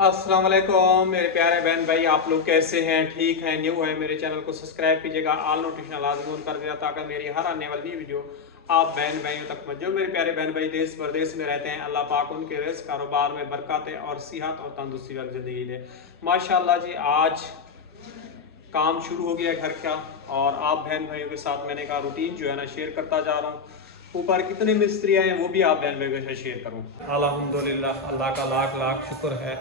अस्सलाम वालेकुम मेरे प्यारे बहन भाई, आप लोग कैसे हैं? ठीक हैं? न्यू है मेरे चैनल को सब्सक्राइब कीजिएगा, ऑल नोटिफिकेशन लाजमी ऑन कर देना ताकि मेरी हर आने वाली वीडियो आप बहन भाइयों तक पहुंचे। जो मेरे प्यारे बहन भाई देश प्रदेश में रहते हैं, अल्लाह पाक उनके रिज़्क़ कारोबार में बरकत और सेहत और तंदुरुस्ती वाली ज़िंदगी दे। माशाल्लाह जी, आज काम शुरू हो गया घर का और आप बहन भाइयों के साथ मैंने कहा रूटीन जो है ना शेयर करता जा रहा हूँ। ऊपर कितने मिस्त्री आए हैं वो भी आप बहन भाइयों के साथ शेयर करूँ। अल्हम्दुलिल्लाह, अल्लाह का लाख लाख शुक्र है।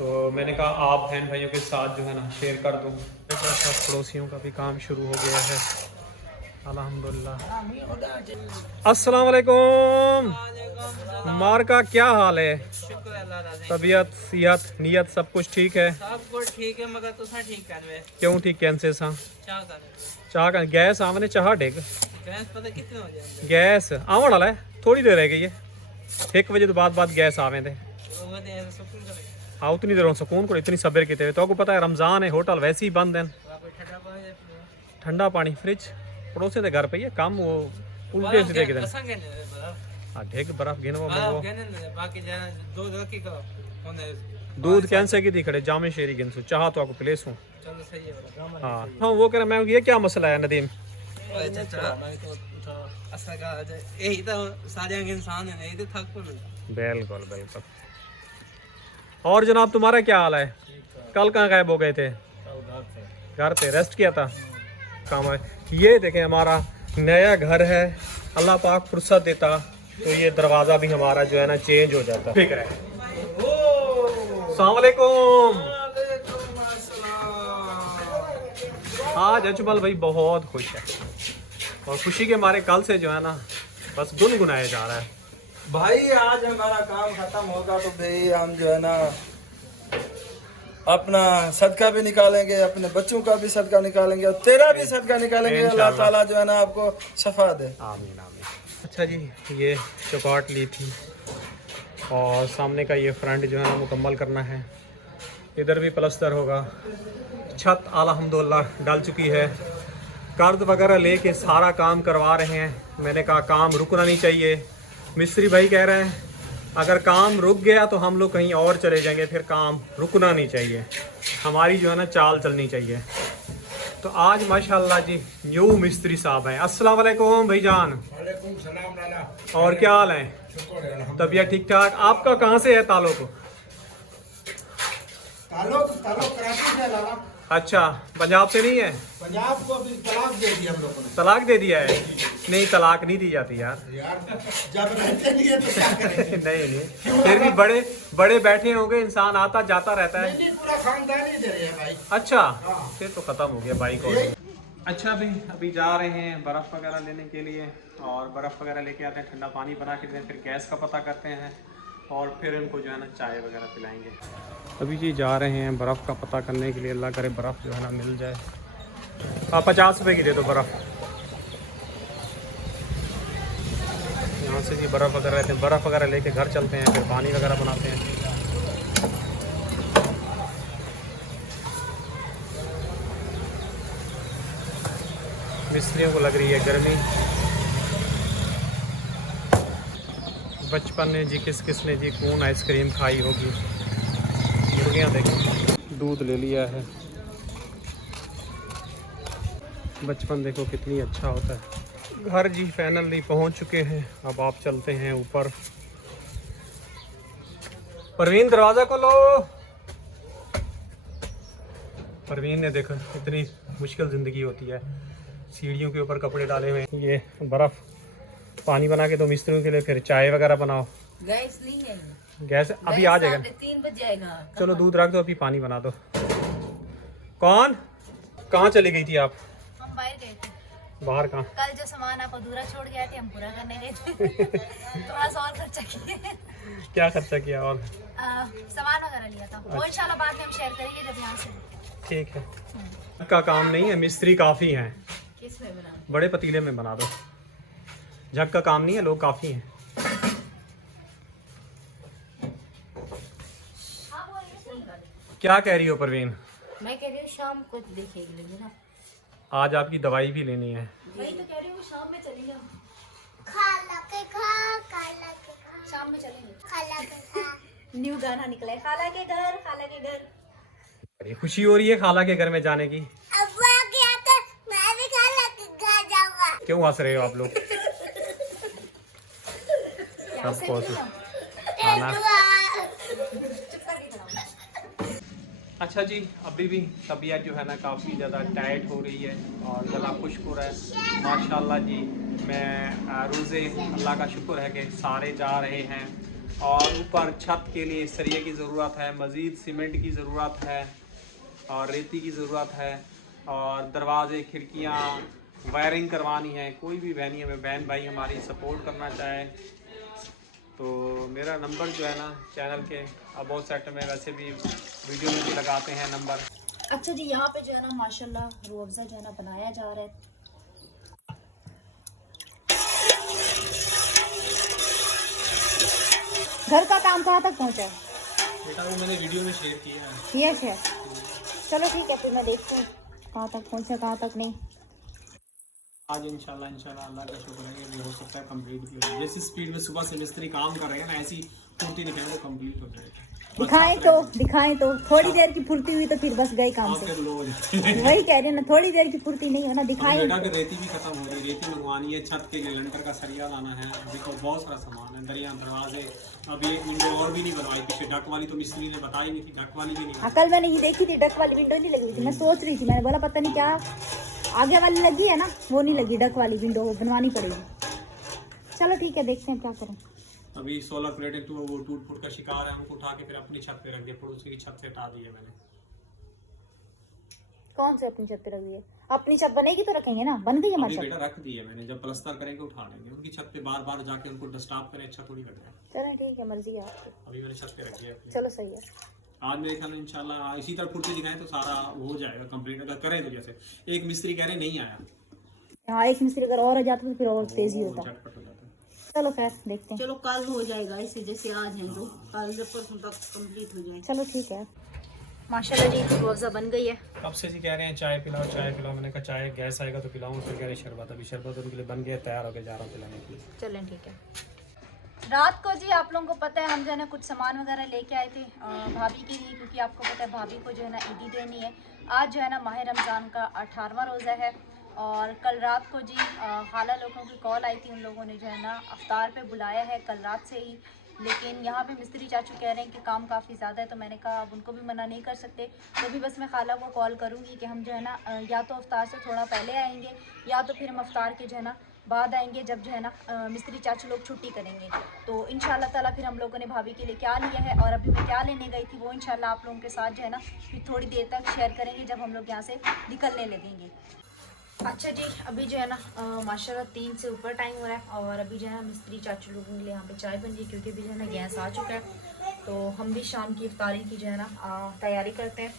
तो मैंने कहा आप बहन भाइयों के साथ जो है ना शेयर कर दूँ। सब पड़ोसियों का भी काम शुरू हो गया है अल्हम्दुलिल्लाह। अस्सलाम वालेकुम। मार का क्या हाल है? शुक्र अल्लाह दा। तबीयत सेहत नीयत सब कुछ ठीक है? सब कुछ ठीक है, मगर तुसा ठीक कर वे। क्यों ठीक कैंसे सा? चाह कर चाह का गैस आमने चाह डेग गैस पता कितने हो जाते गैस आवन वाला है, थोड़ी देर रह गई है। 1 बजे तो बाद गैस आवे थे। वो दे सुकून करे। हाँ उतनी देर सुकून को इतनी सब्र की तो आपको पता है रमज़ान है, होटल वैसे ही बंद है। ठंडा पानी दे पियो। ठंडा पानी फ्रिज पड़ोसे के घर पे है कम वो उल्टे सीधे के संगे ने बर्फ हाँ ढेक बर्फ गिनवा में वो गने ने बाकी जाना दूध रखी को होने दूध कैंसे की थी खड़े जामे शेरी गिनसु चाह तो आपको प्लेस हूँ। चलो सही है बड़ा हाँ हाँ वो कह रहा मैं ये क्या मसला है नदीम? चाचा मैं तो असल का यही तो सारे इंसान है, नहीं तो थक पर बिल्कुल बिल्कुल। और जनाब तुम्हारा क्या हाल है? कल कहाँ गायब हो गए थे? घर पे रेस्ट किया था काम है। ये देखें हमारा नया घर है, अल्लाह पाक फुर्सत देता तो ये दरवाज़ा भी हमारा जो है ना चेंज हो जाता। फिक्र है। अस्सलाम वालेकुम। आज अजमल भाई बहुत खुश है और खुशी के मारे कल से जो है ना बस गुनगुनाया जा रहा है। भाई आज हमारा काम खत्म होगा तो भाई हम जो है ना अपना सदका भी निकालेंगे, अपने बच्चों का भी सदका निकालेंगे और तेरा भी सदका निकालेंगे। अल्लाह ताला जो है ना आपको शफा दे। आमीन आमीन। अच्छा जी, ये चौकाट ली थी और सामने का ये फ्रंट जो है ना मुकम्मल करना है। इधर भी प्लस्तर होगा। छत अल्हम्दुलिल्लाह डल चुकी है। कर्ज वगैरह लेके सारा काम करवा रहे हैं। मैंने कहा काम रुकना नहीं चाहिए। मिस्त्री भाई कह रहे हैं अगर काम रुक गया तो हम लोग कहीं और चले जाएंगे, फिर काम रुकना नहीं चाहिए, हमारी जो है ना चाल चलनी चाहिए। तो आज माशाल्लाह जी न्यू मिस्त्री साहब हैं। अस्सलाम वालेकुम भाईजान। वालेकुम सलाम लाला। और क्या हाल है? शुक्र है अल्हम्दुलिल्लाह। तबीयत ठीक ठाक? आपका कहाँ से है ताल्लुक? ताल्लुक कराची से लाला। अच्छा, पंजाब से नहीं है? पंजाब को अभी तलाक दे दिया हम लोगों ने। तलाक दे दिया है? नहीं तलाक नहीं दी जाती यार। यार जब रहते नहीं है तो क्या करेंगे। नहीं नहीं, फिर भी बड़े बड़े बैठे होंगे, इंसान आता जाता रहता है। नहीं पूरा खानदान ही दे रहे हैं भाई। अच्छा हाँ। फिर तो ख़त्म हो गया बाइक। और अच्छा भाई अभी जा रहे हैं बर्फ़ वगैरह लेने के लिए और बर्फ़ वगैरह लेके आते हैं, ठंडा पानी बना के देते हैं, फिर गैस का पता करते हैं और फिर इनको जो है ना चाय वगैरह पिलाएंगे। अभी जी जा रहे हैं बर्फ़ का पता करने के लिए। अल्लाह करे बर्फ़ जो है ना मिल जाए। आप 50 रुपये की दे दो बर्फ़। यहाँ से जी बर्फ़ वगैरह रहते हैं, बर्फ़ वगैरह लेके घर चलते हैं, फिर पानी वगैरह बनाते हैं। मिस्त्रियों को लग रही है गर्मी। बचपन में जी किस किस ने जी कौन आइसक्रीम खाई होगी। मुर्गियाँ देखो, दूध ले लिया है। बचपन देखो कितनी अच्छा होता है। घर जी फाइनली पहुंच चुके हैं। अब आप चलते हैं ऊपर। परवीन दरवाज़ा खोलो। परवीन ने देखो इतनी मुश्किल ज़िंदगी होती है, सीढ़ियों के ऊपर कपड़े डाले हुए हैं। ये बर्फ़ पानी बना के दो मिस्त्रियों के लिए, फिर चाय वगैरह बनाओ। गैस नहीं है, गैस अभी आ जाएगा। 3 बज जाएगा। चलो दूध रख दो, अभी पानी बना दो। कौन कहाँ चली गई थी आप? हम बाहर गए थे। बाहर कहाँ? कल जो सामान आप अधूरा छोड़ गए थे हम पूरा करने गए थे। थोड़ा सा और खर्चा किए। क्या खर्चा किया? और सामान वगैरह लिया था वो इंशाल्लाह बाद में हम शेयर करेंगे जब यहाँ से। ठीक है। का काम नहीं है, मिस्त्री काफ़ी हैं। किस में बना? बड़े पतीले में बना दो। जग का काम नहीं है, लोग काफ़ी हैं। क्या कह रही हो परवीन? मैं कह रही हूँ शाम को देखेंगे ना। आज आपकी दवाई भी लेनी है। वही तो कह रही हूँ शाम में चलेंगे हम। खाला के खा, खाला के खा, शाम में चलेंगे। खाला के खा। न्यू गाना निकला है, खाला के घर, खाला के घर। बड़ी खुशी हो रही है खाला के घर में जाने की। अब्बा गया तो मैं भी खाला के घर जाऊंगा। क्यों हंस रहे हो आप लोग? सबको खाना। अच्छा जी, अभी भी तबीयत जो है ना काफ़ी ज़्यादा टाइट हो रही है और गला खुश्क हो रहा है। माशाल्लाह जी, मैं रोज़े अल्लाह का शुक्र है कि सारे जा रहे हैं और ऊपर छत के लिए सरिये की ज़रूरत है, मज़ीद सीमेंट की ज़रूरत है और रेती की ज़रूरत है और दरवाज़े खिड़कियाँ वायरिंग करवानी है। कोई भी बहन भाई हमारी सपोर्ट करना चाहे तो मेरा नंबर जो है ना चैनल के अबाउट सेक्टर में वैसे भी वीडियो में भी लगाते हैं नंबर। अच्छा जी, यहाँ पे जो है ना माशाल्लाह रूह अफ़ज़ा जो है ना बनाया जा रहा है। घर का काम कहाँ तक पहुँचा है बेटा? वो मैंने वीडियो में शेयर किया है। किया है? चलो ठीक है, फिर मैं देखती हूँ कहाँ तक पहुँचा कहाँ तक नहीं। आज इंशाल्लाह अल्लाह का शुक्र है कि हो सकता है कंप्लीट भी हो जाए। जैसी स्पीड में सुबह से मिस्त्री काम कर रहे हैं ना, ऐसी फुर्ती दिखाएं तो कंप्लीट हो जाएगा। दिखाएं तो थोड़ी देर की फुर्ती हुई तो फिर बस गए काम से। वही कह रहे हैं ना, थोड़ी देर की फुर्ती नहीं होना, दिखाएं। बेटा के रेती भी खत्म हो रही है, रेती मंगवानी है, छत के लिए लंटर का सरिया लाना है, देखो बहुत सारा सामान है, दरिया दरवाजे। अभी एक विंडो और भी नहीं बनवाई, पीछे डक वाली तो मिस्त्री ने बताई नहीं थी, डक वाली भी नहीं। कल मैंने ये देखी थी, डक वाली विंडो नहीं लगी थी। मैं सोच रही थी, मैंने बोला पता नहीं क्या आगे वाली लगी है ना, वो नहीं लगी, डक वाली विंडो वो बनवानी पड़ेगी। चलो ठीक है, देखते हैं क्या करें। अभी सोलर प्लेटें तो वो टूट फूट का शिकार है, हमको उठा के फिर अपनी छत पे रख दिया, पड़ोसी की छत से हटा दी है मैंने। कौन से अपनी छत पे रख दिए? अपनी छत बनेगी तो रखेंगे ना, बन गई हमारी छत। बेटा रख दी है मैंने, जब प्लास्टर करेंगे उठा लेंगे। उनकी छत पे बार बार जाके उनको डिस्टर्ब करें, अच्छा थोड़ी लगता है। चलो ठीक है, मर्जी है आपकी। अभी मैंने छत पे रखी है अपनी। चलो सही है। आज मेरे ख्याल में इंशाल्लाह इसी तरह फुर्ती दिखाएं तो सारा हो जाएगा कंप्लीट। अगर करें तो जैसे एक मिस्त्री कह रहे नहीं आया, हाँ एक मिस्त्री अगर और हो जाता तो फिर और तेजी होता। झटपट हो जाता है। चलो खैर देखते हैं। चलो कल हो जाएगा, इसे जैसे आज है तो कल जब परसों तक कंप्लीट हो जाए। चलो ठीक है। माशाल्लाह जी रूह अफ़ज़ा बन गई है। कब से जी कह रहे हैं चाय पिलाओ चाय पिलाओ, मैंने कहा चाय गैस आएगा तो पिलाऊं, फिर कह रहे शरबत। अभी शरबत उनके लिए बन गया, तैयार होकर जा रहा हूँ पिलाने के लिए। चलें ठीक है। रात को जी आप लोगों को पता है हम जो है ना कुछ सामान वगैरह लेके आए थे भाभी के लिए, क्योंकि आपको पता है भाभी को जो है ना ईदी देनी है। आज जो है ना माह रमज़ान का 18वां रोज़ा है और कल रात को जी खाला लोगों की कॉल आई थी, उन लोगों ने जो है ना अफ्तार पे बुलाया है कल रात से ही। लेकिन यहाँ पे मिस्त्री चाचू कह रहे हैं कि काम काफ़ी ज़्यादा है, तो मैंने कहा अब उनको भी मना नहीं कर सकते। तो भी बस मैं खाला को कॉल करूँगी कि हम जो है ना या तो अफ्तार से थोड़ा पहले आएंगे या तो फिर हम अफ्तार के जो है ना बाद आएंगे, जब जो है ना मिस्त्री चाचू लोग छुट्टी करेंगे। तो इंशाल्लाह ताला फिर हम लोगों ने भाभी के लिए क्या लिया है और अभी मैं क्या लेने गई थी वो इंशाल्लाह आप लोगों के साथ जो है ना फिर थोड़ी देर तक शेयर करेंगे जब हम लोग यहाँ से निकलने लगेंगे। अच्छा जी, अभी जो है ना माशाल्लाह 3 से ऊपर टाइम हो रहा है और अभी जो है ना मिस्त्री चाचू लोगों के लिए यहाँ पे चाय बन रही है, क्योंकि अभी जो है ना गैस आ चुका है। तो हम भी शाम की इफ्तारी की जो है ना तैयारी करते हैं।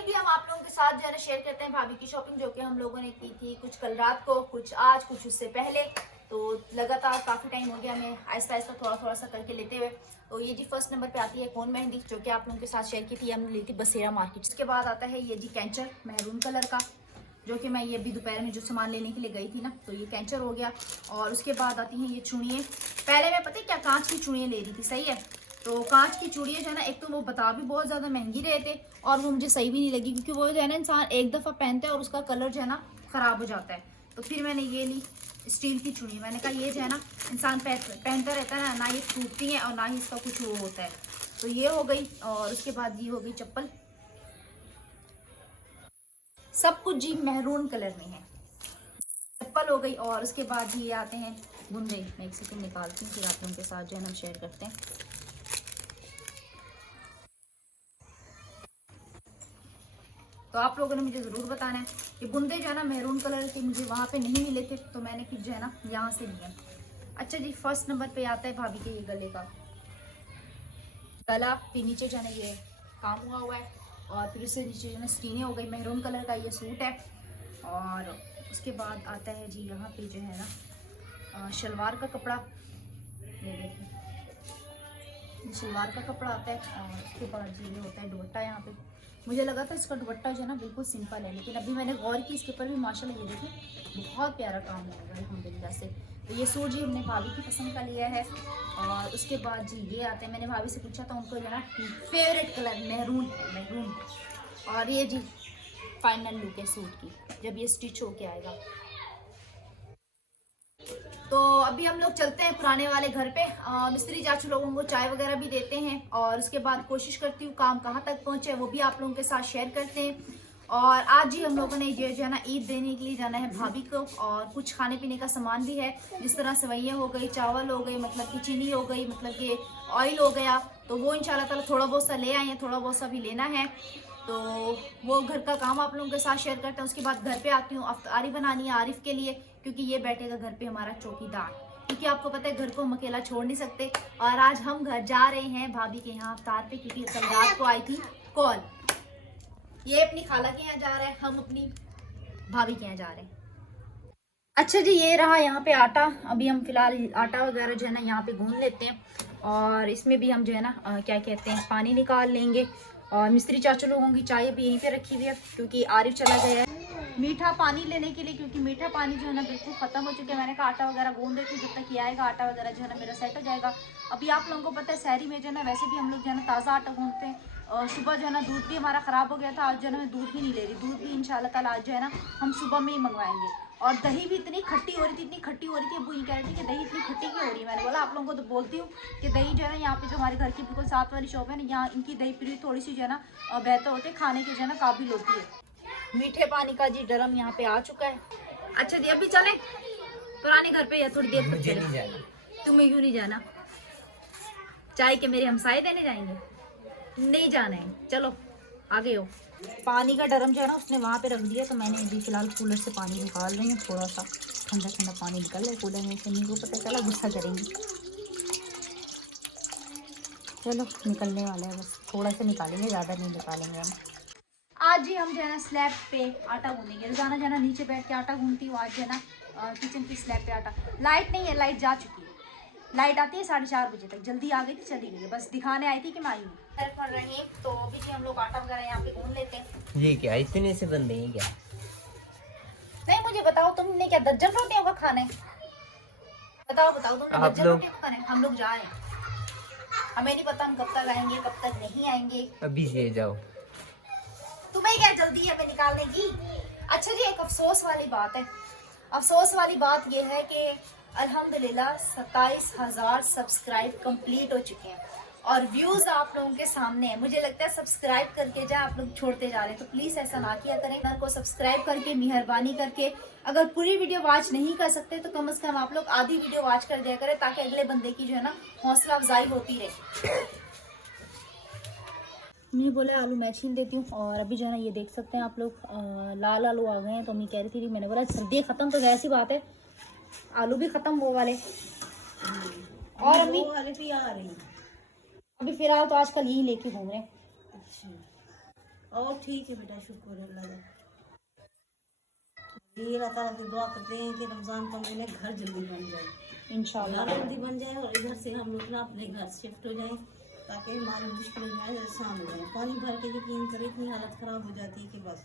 भी हम आप लोगों के साथ जो है ना शेयर करते हैं भाभी की शॉपिंग, जो कि हम लोगों ने की थी, कुछ कल रात को, कुछ आज, कुछ उससे पहले। तो लगातार काफ़ी टाइम हो गया हमें आहिस्ता आहिस्ता थोड़ा सा करके लेते हुए। तो ये जी फर्स्ट नंबर पे आती है कौन मेहंदी, जो कि आप लोगों के साथ शेयर की थी, हमने ली थी बसेरा मार्केट। इसके बाद आता है ये जी कैंचर मैरून कलर का, जो कि मैं ये अभी दोपहर में जो सामान लेने के लिए गई थी ना, तो ये कैंचर हो गया। और उसके बाद आती हैं ये चूड़ियाँ। पहले मैं पता है क्या कांच की चूड़ियाँ ले रही थी, सही है। तो कांच की चूड़ियाँ जो है ना, एक तो वो बता भी बहुत ज़्यादा महंगी रहे थे और वो मुझे सही भी नहीं लगी, क्योंकि वो जो है ना इंसान एक दफ़ा पहनता है और उसका कलर जो है ना ख़राब हो जाता है। तो फिर मैंने ये ली स्टील की चूड़ी। मैंने कहा ये जो है ना इंसान पहनता रहता है ना ये टूटती है और ना ही इसका कुछ वो होता है। तो ये हो गई और उसके बाद ये हो गई चप्पल। सब कुछ जी मैरून कलर में है, चप्पल हो गई। और उसके बाद ये आते हैं बुंदे। मैं एक सेकंड निकालती हूँ, फिर आप लोगों के साथ जो है ना शेयर करते हैं। तो आप लोगों ने मुझे ज़रूर बताना है कि बुंदे जो है ना मैरून कलर के मुझे वहाँ पे नहीं मिले थे, तो मैंने फिर जो है ना यहाँ से लिया। अच्छा जी, फर्स्ट नंबर पे आता है भाभी के ये गले का गला। फिर नीचे जो है ना ये काम हुआ है और फिर उससे नीचे जो है ना स्क्रीनें हो गई। मैरून कलर का ये सूट है। और उसके बाद आता है जी यहाँ पे जो है ना शलवार का कपड़ा। ये देखिए शलवार का कपड़ा आता है। और उसके बाद जी ये होता है दुपट्टा। यहाँ पे मुझे लगा था इसका दुपट्टा जो है ना बिल्कुल सिंपल है, लेकिन अभी मैंने गौर की इसके ऊपर भी माशाल्लाह ये देखिए बहुत प्यारा काम हुआ है अल्हम्दुलिल्लाह से। तो ये सूट जी हमने भाभी की पसंद का लिया है। और उसके बाद जी ये आते हैं, मैंने भाभी से पूछा था, उनको जो है ना फेवरेट कलर मेहरून है, मेहरून। और ये जी फाइनल लुक है सूट की जब ये स्टिच होके आएगा। तो अभी हम लोग चलते हैं पुराने वाले घर पे। मिस्त्री चाचू लोगों को चाय वगैरह भी देते हैं और उसके बाद कोशिश करती हूँ काम कहाँ तक पहुँचे वो भी आप लोगों के साथ शेयर करते हैं। और आज ही हम लोगों ने ये जो है ना ईद देने के लिए जाना है भाभी को, और कुछ खाने पीने का सामान भी है, जिस तरह सेवइयाँ हो गई, चावल हो गई, मतलब कि चीनी हो गई, मतलब कि ऑयल हो गया, तो वो इंशाल्लाह ताला थोड़ा बहुत सा ले आए हैं, थोड़ा बहुत सा भी लेना है। तो वो घर का काम आप लोगों के साथ शेयर करते हैं। उसके बाद घर पे आती हूँ, अफ्तारी बनानी है आरिफ के लिए, क्योंकि ये बैठेगा घर पे हमारा चौकीदार, क्योंकि आपको पता है घर को हम अकेला छोड़ नहीं सकते। और आज हम घर जा रहे हैं भाभी के यहाँ अफ्तार पे, क्योंकि कल रात को आई थी कॉल। ये अपनी खाला के यहाँ जा रहा है, हम अपनी भाभी के यहाँ जा रहे हैं। अच्छा जी, ये रहा यहाँ पे आटा। अभी हम फिलहाल आटा वगैरह जो है ना यहाँ पे गूंद लेते हैं, और इसमें भी हम जो है ना क्या कहते हैं पानी निकाल लेंगे। और मिस्त्री चाचू लोगों की चाय भी यहीं पे रखी हुई है, क्योंकि आरिफ चला गया है मीठा पानी लेने के लिए, क्योंकि मीठा पानी जो है ना बिल्कुल ख़त्म हो चुका है। मैंने कहा आटा वगैरह गूंद देती हूँ, जब तक ये आएगा आटा वगैरह जो है ना मेरा सेट हो जाएगा। अभी आप लोगों को पता है शहरी में जो है ना वैसे भी हम लोग जो है ना ताज़ा आटा गूंदते हैं। और सुबह जो है ना दूध भी हमारा ख़राब हो गया था, आज जो है ना मैं दूध भी नहीं ले रही, दूध भी इंशाल्लाह ताला आज जो है ना हम सुबह में ही मंगवाएंगे। और दही भी इतनी खट्टी हो रही थी, इतनी खट्टी हो रही थी, अबू ये कह रही थी कि दही इतनी खट्टी क्यों हो रही है। मैंने बोला आप लोगों को तो बोलती हूँ कि दही जो है ना यहाँ पे जो हमारे घर की बिल्कुल साथ वाली शॉप है ना, यहाँ इनकी दही पूरी थोड़ी सी जो है ना बेहतर होती है, खाने की जो है ना काबिल होती है। मीठे पानी का जी ड्रम यहाँ पे आ चुका है। अच्छा जी, अभी चले पुराने घर पे या थोड़ी देर तक चले? तुम्हें क्यों नहीं जाना? चाय के मेरे हमसाए देने जाएंगे? नहीं जाना है, चलो आगे हो। पानी का ड्रम जो है ना उसने वहाँ पे रख दिया, तो मैंने अभी फिलहाल कूलर से पानी निकाल रही हूँ। थोड़ा सा ठंडा ठंडा पानी निकल रहा है कूलर में से, नहीं को पता चला गुस्सा करेंगी। चलो निकलने वाला है, बस थोड़ा सा निकालेंगे, ज़्यादा नहीं निकालेंगे हम। आज ही हम जो है ना स्लैब पे आटा गूंदेंगे। रोजाना जो है ना नीचे बैठ के आटा गूंदती हूँ, आज जो है ना किचन की स्लैब पे आटा। लाइट नहीं है, लाइट जा चुकी है। लाइट आती है 4:30 बजे तक, जल्दी आ गई थी, चली गई है, बस दिखाने आई थी कि मैं आई हूँ। पड़ रही है, तो अभी जी हम लोग आटा वगैरह यहाँ पे गूंद लेते हैं। ये क्या इतने से बन देंगे क्या? नहीं मुझे बताओ, तुमने क्या दर्जन रोटियों का खाना है? बताओ बताओ, तुमने दर्जन रोटियों का खाना है? हम लोग जा रहे हैं, हमें नहीं पता हम कब तक आएंगे कब तक नहीं आएंगे। अभी से जाओ, तुम्हें क्या जल्दी है हमें निकालने की? अच्छा जी, एक अफसोस वाली बात है। अफसोस वाली बात यह है कि अल्हम्दुलिल्लाह 27,000 सब्सक्राइब कंप्लीट हो चुके हैं और व्यूज़ आप लोगों के सामने है। मुझे लगता है सब्सक्राइब करके जहाँ आप लोग छोड़ते जा रहे हैं, तो प्लीज़ ऐसा ना किया करें। चैनल को सब्सक्राइब करके मेहरबानी करके, अगर पूरी वीडियो वॉच नहीं कर सकते तो कम से कम आप लोग आधी वीडियो वॉच कर दिया करें, ताकि अगले बंदे की जो है ना हौसला अफजाई होती रहे। मैं बोले आलू मैं छीन देती हूँ। और अभी जो है ना ये देख सकते हैं आप लोग लाल आलू आ गए हैं। तो मैं कह रही थी, मैंने बोला सर्दी ख़त्म तो ऐसी बात है, आलू भी ख़त्म वो वाले। और अम्मी वाले भी आ रही हैं। अभी फिलहाल तो आजकल यही लेके घूम रहे हैं। अच्छा और ठीक है बेटा, शुक्र अल्लाह का। ये अल्लाह ताला से दुआ करते हैं कि रमज़ान का महीने घर जल्दी बन जाए, इंशाल्लाह घर जल्दी बन जाए, और इधर से हम लोग ना अपने घर शिफ्ट हो जाएं, ताकि हमारी मुश्किल में आसान हो जाए। पानी भर के यकीन करें इतनी हालत ख़राब हो जाती है कि बस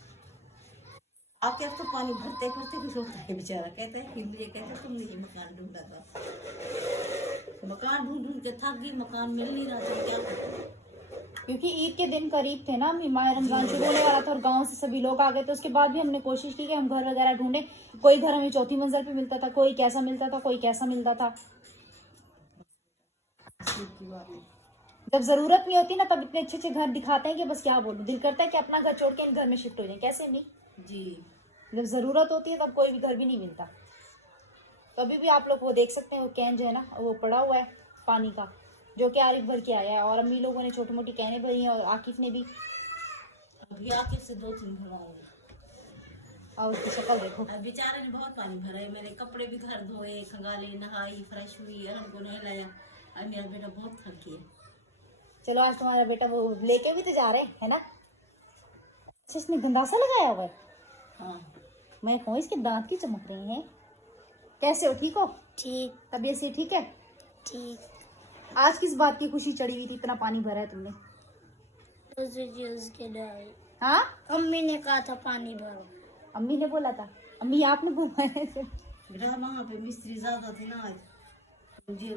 आपके अब तो पानी भरते भरते कुछ होता है। बेचारा कहता है कि मुझे कहता है तुमने ये मकान ढूंढा था, मकान ढूंढ ढूंढ के थक गई, मकान मिल नहीं रहा था, क्या करें? क्योंकि ईद के दिन करीब थे ना, माह रमजान शुरू होने वाला था और गांव से सभी लोग आ गए थे। उसके बाद भी हमने कोशिश की कि हम घर वगैरह ढूंढे। कोई घर हमें चौथी मंजिल पे मिलता था, कोई कैसा मिलता था, कोई कैसा मिलता था। जब जरूरत नहीं होती ना, तब इतने अच्छे अच्छे घर दिखाते हैं कि बस क्या बोलूं, दिल करता है कि अपना घर छोड़ के इन घर में शिफ्ट हो जाए। कैसे नहीं जी, जब ज़रूरत होती है तब कोई भी घर भी नहीं मिलता। तो अभी भी आप लोग वो देख सकते हैं, वो कैन जो है ना वो पड़ा हुआ है पानी का, जो कि आरिफ भर के आया है। और अम्मी लोगों ने छोटी मोटी कैनें भरी हैं, और आकिफ ने भी। अभी आके से 2-3 भरा है। और उसकी शक्ल देखो, अब बेचारे ने बहुत पानी भरा है। मैंने कपड़े भी घर धोए, खंगाले, नहाई, फ्रेश हुई, अरन को नहलाया। अब मेरा बेटा बहुत थक गया। चलो आज तुम्हारा बेटा वो लेके भी तो जा रहे है ना। अच्छा, इसने गंदासा लगाया हुआ है। हाँ, मैं कहूँ इसके दांत की चमक रहे हैं। कैसे हो, ठीक हो? ठीक तबीयत से ठीक है? ठीक। आज किस बात की खुशी चढ़ी हुई थी, इतना पानी भरा है तुमने? उसके लिए हाँ, अम्मी ने कहा था पानी भरो। अम्मी ने बोला था? अम्मी आपने बोला है? बेटा वहाँ पे मिस्त्री ज्यादा थे ना आज, मुझे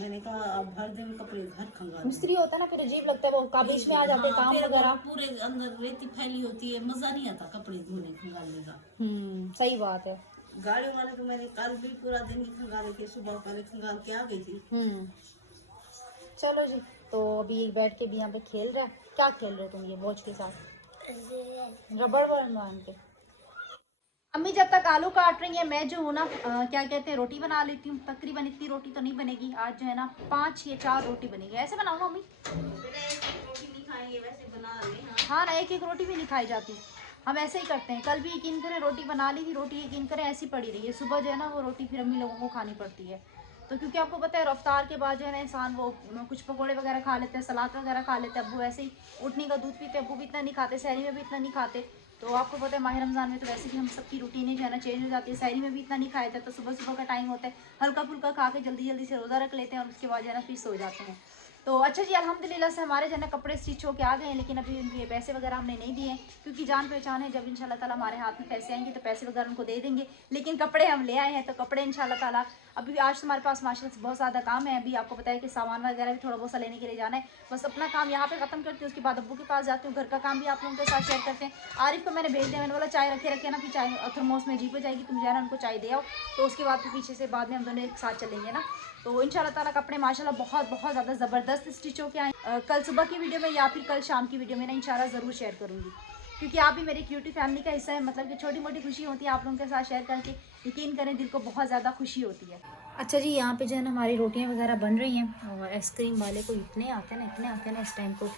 मैंने कहा अब भर दे में कपड़े घर खंगाल। मिस्त्री होता है ना, फिर अजीब लगता है, वो काबिज में आ जाते हैं काम फिर वगैरह। पूरे अंदर रेती फैली होती है, मजा नहीं आता कपड़े धोने खंगालने का। सही बात है। गाड़ी वाले को मैंने कल भी पूरा दिन ही खंगाले के, सुबह पहले खंगाल के आ गई थी। चलो जी, तो अभी एक बैठ के भी यहाँ पे खेल रहा है। क्या खेल रहे हो तुम ये वॉच के साथ? रबड़ मान के। अम्मी जब तक आलू काट रही है, मैं जो हूँ ना क्या कहते हैं, रोटी बना लेती हूँ। तकरीबन इतनी रोटी तो नहीं बनेगी आज, जो है ना 5 या 4 रोटी बनेगी। ऐसे बनाओ ना अम्मी। रोटी नहीं खाएंगे वैसे बना रहे हैं। हाँ ना, एक रोटी भी नहीं खाई जाती, हम ऐसे ही करते हैं। कल भी यकीन करें रोटी बना ली थी, रोटी यकीन करें ऐसी पड़ी रही है। सुबह जो है ना वो रोटी फिर अम्मी लोगों को खानी पड़ती है। तो क्योंकि आपको पता है रफ्तार के बाद जो है ना इंसान वो कुछ पकोड़े वगैरह खा लेते हैं, सलाद वगैरह खा लेते हैं। अब्बू ऐसे ही उठने का दूध पीते, अब्बू भी इतना नहीं खाते, सहरी में भी इतना नहीं खाते। तो आपको पता है माह रमज़ान में तो वैसे भी हम सबकी रूटीनें जो है ना चेंज हो जाती है। सहरी में भी इतना नहीं खाया जाता, तो सुबह सुबह का टाइम होता है, हल्का फुल्का खा के जल्दी जल्दी से रोज़ा रख लेते हैं और उसके बाद जो है ना फिर सो जाते हैं। तो अच्छा जी, अल्हम्दुलिल्लाह से हमारे जो है ना कपड़े स्टिच होके आ गए हैं, लेकिन अभी उनके पैसे वगैरह हमने नहीं दिए, क्योंकि जान पहचान है। जब इंशाल्लाह ताला हमारे हाथ में पैसे आएंगे तो पैसे वगैरह उनको दे देंगे। लेकिन कपड़े हम ले आए हैं, तो कपड़े इंशाल्लाह ताला अभी आज हमारे पास माशाल्लाह से बहुत ज़्यादा काम है। अभी आपको पता है कि सामान वगैरह भी थोड़ा बहुत सा लेने के लिए जाना है। बस अपना काम यहाँ पे ख़त्म करती हूँ, उसके बाद अब्बू के पास जाती हूँ। घर का काम भी आप लोगों के साथ शेयर करते हैं। आरिफ को मैंने भेज दिया, मैंने बोला चाय रखे ना, फिर चाय थर्मोस में जीप हो जाएगी, तुम जाना उनको चाय दे आओ। तो उसके बाद फिर पीछे से बाद में हम दोनों एक साथ चलेंगे ना। तो इंशाल्लाह ताला कपड़े माशाल्लाह बहुत बहुत ज़्यादा ज़बरदस्त स्टिच होके आए। कल सुबह की वीडियो में या फिर कल शाम की वीडियो में ना इंशाल्लाह ज़रूर शेयर करूँगी, क्योंकि आप भी मेरी क्यूटी फैमिली का हिस्सा है। मतलब कि छोटी मोटी खुशी होती है आप लोगों के साथ शेयर करके, यकीन करें दिल को बहुत ज़्यादा खुशी होती है। अच्छा जी, यहाँ पे जो है ना हमारी रोटियाँ वगैरह बन रही हैं, और आइसक्रीम वाले को इतने आते हैं ना इस टाइम को,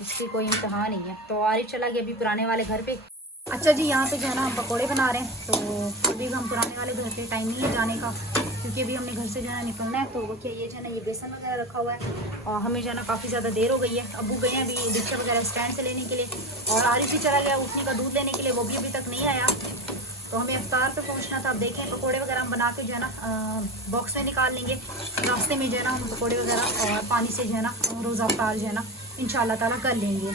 इसकी कोई इम्तहान नहीं है। तो आरिफ चला गया अभी पुराने वाले घर पे। अच्छा जी, यहाँ पे जो है ना हम पकौड़े बना रहे हैं। तो अभी हम पुराने वाले घर पे, टाइम नहीं है जाने का, क्योंकि अभी हमने घर से जो है ना निकलना है। तो वो क्या ये जो है ना ये बेसन वगैरह रखा हुआ है, और हमें जो है ना काफ़ी ज़्यादा देर हो गई है। अब्बू गए हैं अभी रिक्शा वगैरह स्टैंड से लेने के लिए, और आरिफ भी चला गया उठने का दूध लेने के लिए, वो भी अभी तक नहीं आया। तो हमें इफ्तार पे पहुंचना था। अब देखें पकोड़े वगैरह हम बना के जो है ना बॉक्स में निकाल लेंगे। रास्ते में जो है ना हम पकोड़े वगैरह और पानी से जो है ना रोज़ा इफ्तार जो है ना इंशाल्लाह ताला कर लेंगे।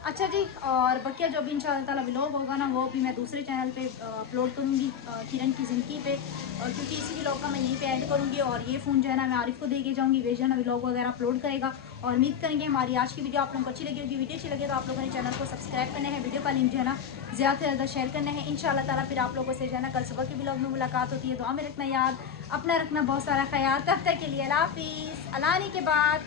अच्छा जी, और बकिया जो भी इंशाल्लाह ताला व्लॉग होगा ना, वो भी मैं दूसरे चैनल पे अपलोड करूँगी, किरण की ज़िंदगी पे, और क्योंकि इसी व्लॉग का मैं यहीं पे ऐड करूँगी। और ये फ़ोन जो है ना मैं आरिफ को दे के जाऊँगी, वे जो है ना व्लॉग वगैरह अपलोड करेगा। और उम्मीद करेंगे हमारी आज की वीडियो आप लोगों को अच्छी लगी होगी। वीडियो अच्छी लगे तो आप लोगों ने चैनल को सब्सक्राइब करना है, वीडियो का लिंक जो है ना ज़्यादा से ज़्यादा शेयर करना है। इंशाल्लाह ताला फिर आप लोगों से जो है ना कल सुबह के व्लॉग में मुलाकात होती है। दुआ में रखना याद, अपना रखना बहुत सारा ख्याल। तब तक के लिए अल्लाह हाफिज़। अल्लाह के बाद